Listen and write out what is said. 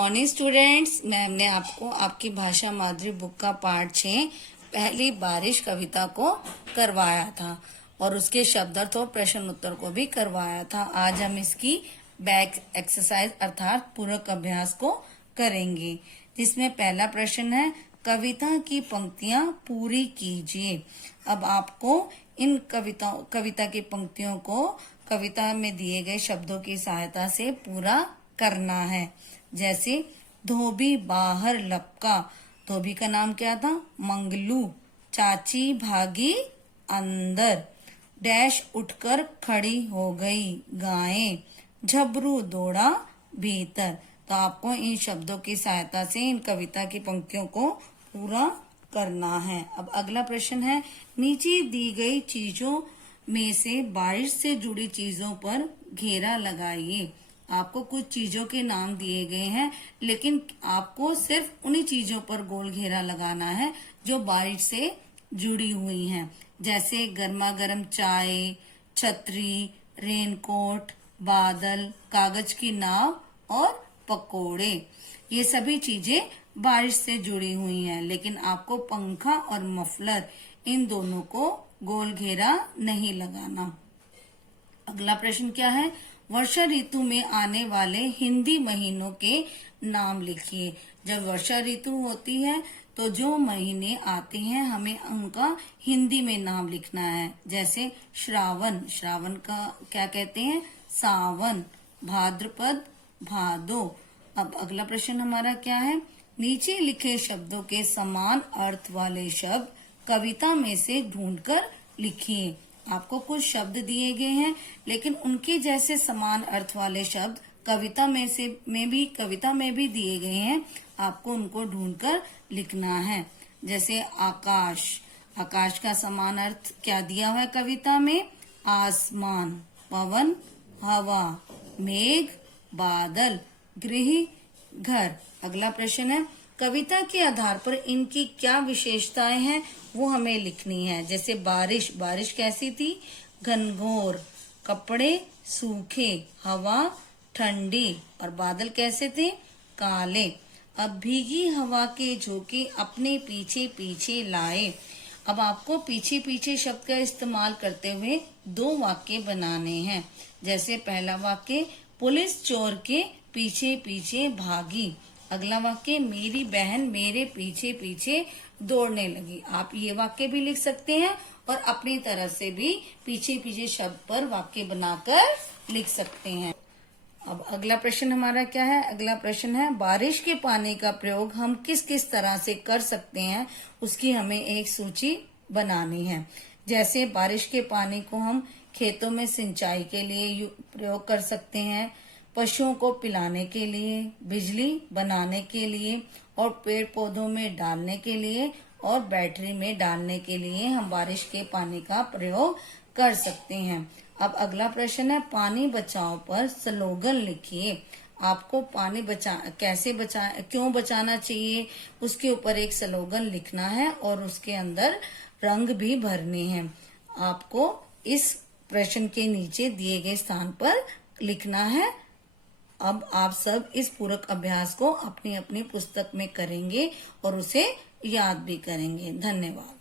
Morning students, ma'am ने आपको आपकी भाषा माधुरी बुक का पार्ट 6 पहली बारिश कविता को करवाया था और उसके शब्दार्थ और प्रश्न उत्तर को भी करवाया था। आज हम इसकी बैक एक्सरसाइज अर्थात पूरक अभ्यास को करेंगे, जिसमें पहला प्रश्न है कविता की पंक्तियां पूरी कीजिए। अब आपको इन कविता की पंक्तियों को कविता में दिए गए शब्दों की सहायता से पूरा करना है। जैसे धोबी बाहर लपका, धोबी का नाम क्या था? मंगलू। चाची भागी अंदर, डैश उठकर खड़ी हो गई गायें, झबरू दौड़ा भीतर। तो आपको इन शब्दों की सहायता से इन कविता की पंक्तियों को पूरा करना है। अब अगला प्रश्न है नीचे दी गई चीजों में से बारिश से जुड़ी चीजों पर घेरा लगाइए। आपको कुछ चीजों के नाम दिए गए हैं, लेकिन आपको सिर्फ उन्हीं चीजों पर गोल घेरा लगाना है जो बारिश से जुड़ी हुई हैं। जैसे गर्मा गर्म चाय, छतरी, रेनकोट, बादल, कागज की नाव और पकोड़े। ये सभी चीजें बारिश से जुड़ी हुई हैं, लेकिन आपको पंखा और मफलर इन दोनों को गोल घेरा नहीं लगाना। अगला प्रश्न क्या है? वर्षा ऋतु में आने वाले हिंदी महीनों के नाम लिखिए। जब वर्षा ऋतु होती है तो जो महीने आते हैं हमें उनका हिंदी में नाम लिखना है। जैसे श्रावण, श्रावण का क्या कहते हैं? सावन। भाद्रपद, भादो। अब अगला प्रश्न हमारा क्या है? नीचे लिखे शब्दों के समान अर्थ वाले शब्द कविता में से ढूंढकर लिखिए। आपको कुछ शब्द दिए गए हैं, लेकिन उनके जैसे समान अर्थ वाले शब्द कविता में भी दिए गए हैं। आपको उनको ढूंढकर लिखना है। जैसे आकाश, आकाश का समान अर्थ क्या दिया हुआ है कविता में? आसमान। पवन, हवा। मेघ, बादल। गृह, घर। अगला प्रश्न है कविता के आधार पर इनकी क्या विशेषताएं हैं वो हमें लिखनी है। जैसे बारिश, बारिश कैसी थी? घनघोर। कपड़े सूखे, हवा ठंडी और बादल कैसे थे? काले। अब भीगी हवा के झोंके अपने पीछे पीछे लाए। अब आपको पीछे पीछे शब्द का इस्तेमाल करते हुए दो वाक्य बनाने हैं। जैसे पहला वाक्य पुलिस चोर के पीछे पीछे भागी। अगला वाक्य मेरी बहन मेरे पीछे पीछे दौड़ने लगी। आप ये वाक्य भी लिख सकते हैं और अपनी तरह से भी पीछे पीछे शब्द पर वाक्य बनाकर लिख सकते हैं। अब अगला प्रश्न हमारा क्या है? अगला प्रश्न है बारिश के पानी का प्रयोग हम किस किस तरह से कर सकते हैं, उसकी हमें एक सूची बनानी है। जैसे बारिश के पानी को हम खेतों में सिंचाई के लिए प्रयोग कर सकते हैं, पशुओं को पिलाने के लिए, बिजली बनाने के लिए और पेड़ पौधों में डालने के लिए और बैटरी में डालने के लिए हम बारिश के पानी का प्रयोग कर सकते हैं। अब अगला प्रश्न है पानी बचाओ पर स्लोगन लिखिए। आपको पानी क्यों बचाना चाहिए उसके ऊपर एक स्लोगन लिखना है और उसके अंदर रंग भी भरने हैं। आपको इस प्रश्न के नीचे दिए गए स्थान पर लिखना है। अब आप सब इस पूरक अभ्यास को अपनी अपनी पुस्तक में करेंगे और उसे याद भी करेंगे। धन्यवाद।